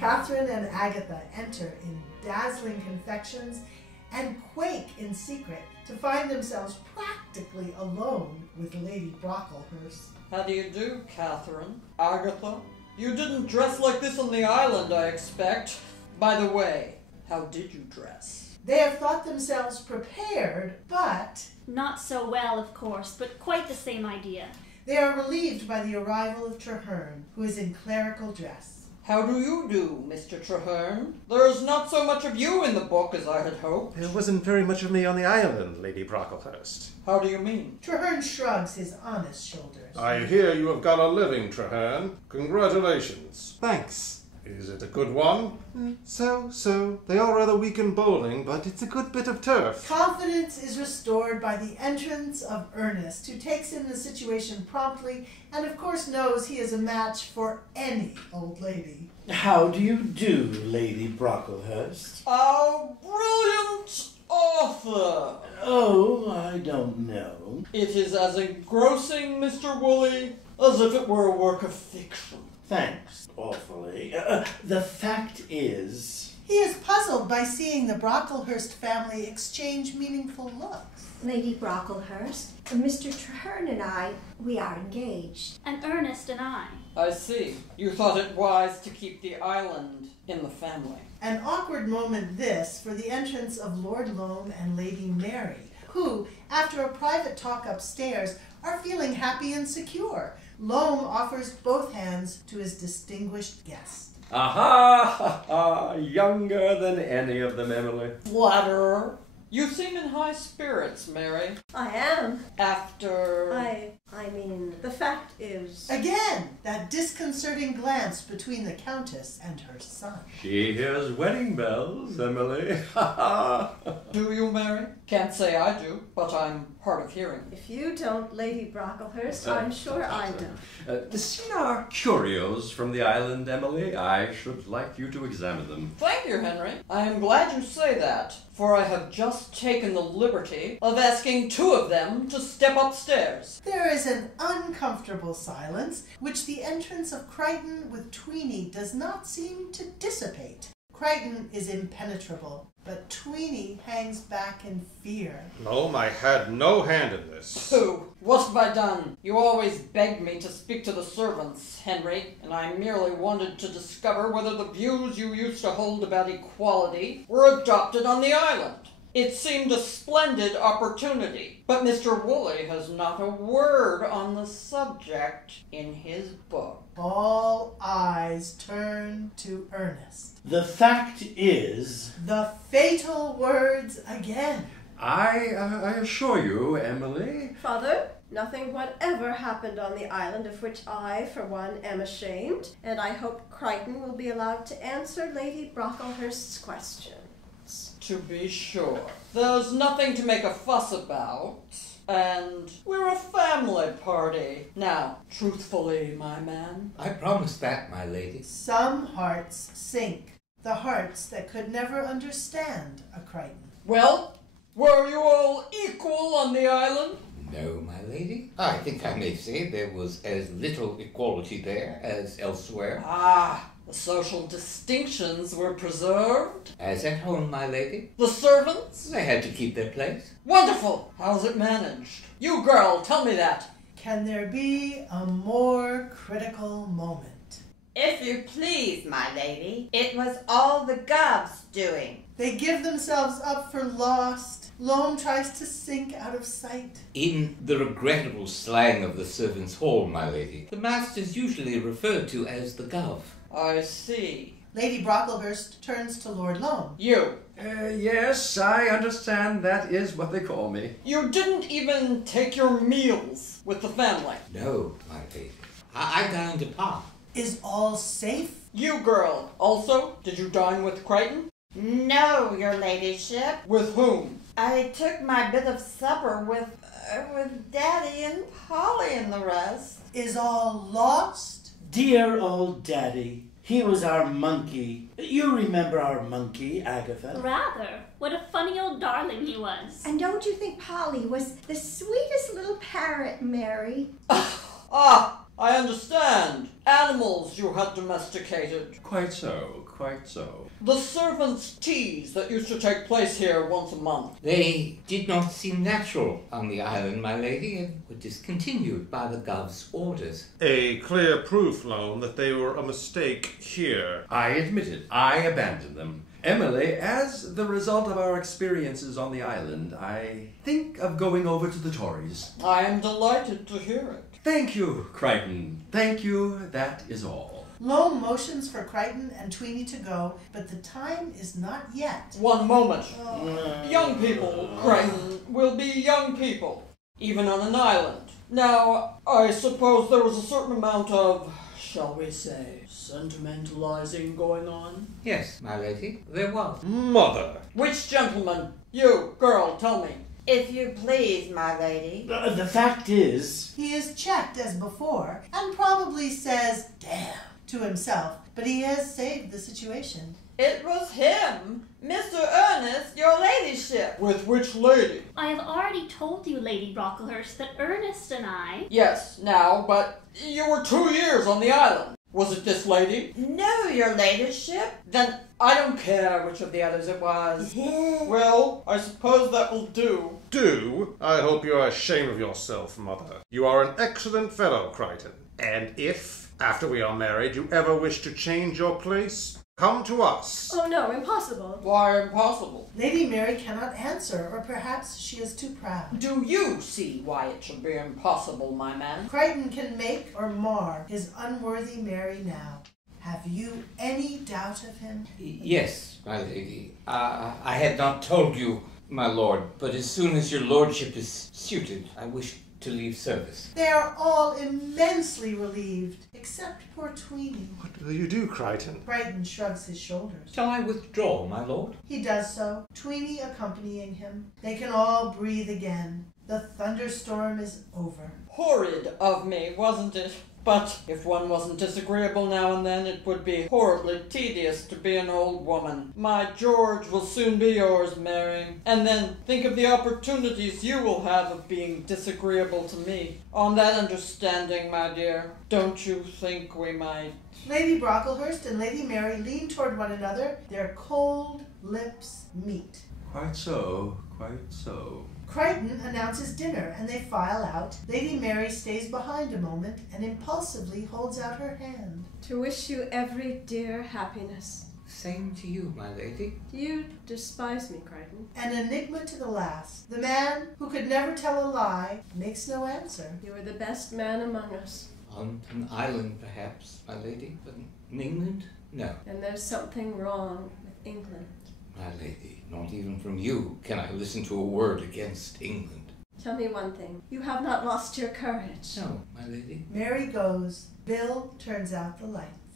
Catherine and Agatha enter in dazzling confections and quake in secret to find themselves practically alone with Lady Brocklehurst. How do you do, Catherine? Agatha? You didn't dress like this on the island, I expect. By the way, how did you dress? They have thought themselves prepared, but... Not so well, of course, but quite the same idea. They are relieved by the arrival of Treherne, who is in clerical dress. How do you do, Mr. Treherne? There's not so much of you in the book as I had hoped. There wasn't very much of me on the island, Lady Brocklehurst. How do you mean? Treherne shrugs his honest shoulders. I hear you have got a living, Treherne. Congratulations. Thanks. Is it a good one? So. They are rather weak in bowling, but it's a good bit of turf. Confidence is restored by the entrance of Ernest, who takes in the situation promptly and of course knows he is a match for any old lady. How do you do, Lady Brocklehurst? Our brilliant author! Oh, I don't know. It is as engrossing, Mr. Woolley, as if it were a work of fiction. Thanks, awfully. The fact is... He is puzzled by seeing the Brocklehurst family exchange meaningful looks. Lady Brocklehurst, Mr. Treherne and we are engaged. And Ernest and I. I see. You thought it wise to keep the island in the family. An awkward moment this for the entrance of Lord Loam and Lady Mary, who, after a private talk upstairs, are feeling happy and secure. Loam offers both hands to his distinguished guest. Aha! Younger than any of them, Emily. Flatterer. You seem in high spirits, Mary. I am. After... I mean, the fact is... Again, that disconcerting glance between the Countess and her son. She hears wedding bells, Emily. Do you, Mary? Can't say I do, but I'm hard of hearing. If you don't, Lady Brocklehurst, I'm sure I don't. Seen our curios from the island, Emily? I should like you to examine them. Thank you, Henry. I am glad you say that, for I have just taken the liberty of asking two of them to step upstairs. There is an uncomfortable silence, which the entrance of Crichton with Tweeny does not seem to dissipate. Crichton is impenetrable, but Tweeny hangs back in fear. Loam, I had no hand in this. Pooh! What have I done? You always begged me to speak to the servants, Henry, and I merely wanted to discover whether the views you used to hold about equality were adopted on the island. It seemed a splendid opportunity, but Mr. Woolley has not a word on the subject in his book. All eyes turn to Ernest. The fact is... The fatal words again. I assure you, Emily... Father, nothing whatever happened on the island of which I, for one, am ashamed, and I hope Crichton will be allowed to answer Lady Brocklehurst's question. To be sure. There's nothing to make a fuss about, and we're a family party. Now, truthfully, my man. I promise that, my lady. Some hearts sink, the hearts that could never understand a Crichton. Well, were you all equal on the island? No, my lady. I think I may say there was as little equality there as elsewhere. Ah, the social distinctions were preserved. As at home, my lady. The servants? They had to keep their place. Wonderful! How's it managed? You girl, tell me that. Can there be a more critical moment? If you please, my lady, it was all the gov's doing. They give themselves up for lost. Loam tries to sink out of sight. In the regrettable slang of the servants' hall, my lady, the master's usually referred to as the gov. I see. Lady Brocklehurst turns to Lord Loam. You. Yes, I understand that is what they call me. You didn't even take your meals with the family. No, my lady. I dined apart. Is all safe? You girl, also, did you dine with Crichton? No, your ladyship. With whom? I took my bit of supper with Daddy and Polly and the rest. Is all lost? Dear old Daddy, he was our monkey. You remember our monkey, Agatha? Rather. What a funny old darling he was. And don't you think Polly was the sweetest little parrot, Mary? I understand. Animals you had domesticated. Quite so, quite so. The servants' teas that used to take place here once a month. They did not seem natural on the island, my lady, and were discontinued by the gov's orders. A clear proof, Loam, that they were a mistake here. I admit it. I abandoned them. Emily, as the result of our experiences on the island, I think of going over to the Tories. I am delighted to hear it. Thank you, Crichton. Thank you. That is all. Loam motions for Crichton and Tweeny to go, but the time is not yet. One moment. Young people, Crichton, will be young people, even on an island. Now, I suppose there was a certain amount of, shall we say, sentimentalizing going on? Yes, my lady, there was. Mother! Which gentleman? You, girl, tell me. If you please, my lady. The fact is... He is checked as before, and probably says, damn, to himself, but he has saved the situation. It was him, Mr. Ernest, your ladyship. With which lady? I have already told you, Lady Brocklehurst, that Ernest and I... Yes, now, but you were 2 years on the island. Was it this lady? No, your ladyship. Then I don't care which of the others it was. Well, I suppose that will do. Do? I hope you are ashamed of yourself, Mother. You are an excellent fellow, Crichton. And if, after we are married, you ever wish to change your place, come to us. Oh no, impossible. Why impossible? Lady Mary cannot answer, or perhaps she is too proud. Do you see why it should be impossible, my man? Crichton can make or mar his unworthy Mary now. Have you any doubt of him? Yes, my lady. I had not told you, my lord, but as soon as your lordship is suited, I wish to leave service. They are all immensely relieved, except poor Tweeny. What will you do, Crichton? Crichton shrugs his shoulders. Shall I withdraw, my lord? He does so, Tweeny accompanying him. They can all breathe again. The thunderstorm is over. Horrid of me, wasn't it? But if one wasn't disagreeable now and then, it would be horribly tedious to be an old woman. My George will soon be yours, Mary. And then think of the opportunities you will have of being disagreeable to me. On that understanding, my dear, don't you think we might... Lady Brocklehurst and Lady Mary lean toward one another. Their cold lips meet. Quite so, quite so. Crichton announces dinner, and they file out. Lady Mary stays behind a moment and impulsively holds out her hand. To wish you every dear happiness. Same to you, my lady. Do you despise me, Crichton? An enigma to the last. The man who could never tell a lie makes no answer. You are the best man among us. On an island, perhaps, my lady, but in England, no. And there's something wrong with England. My lady, not even from you can I listen to a word against England. Tell me one thing. You have not lost your courage. No, my lady. Mary goes. Bill turns out the lights.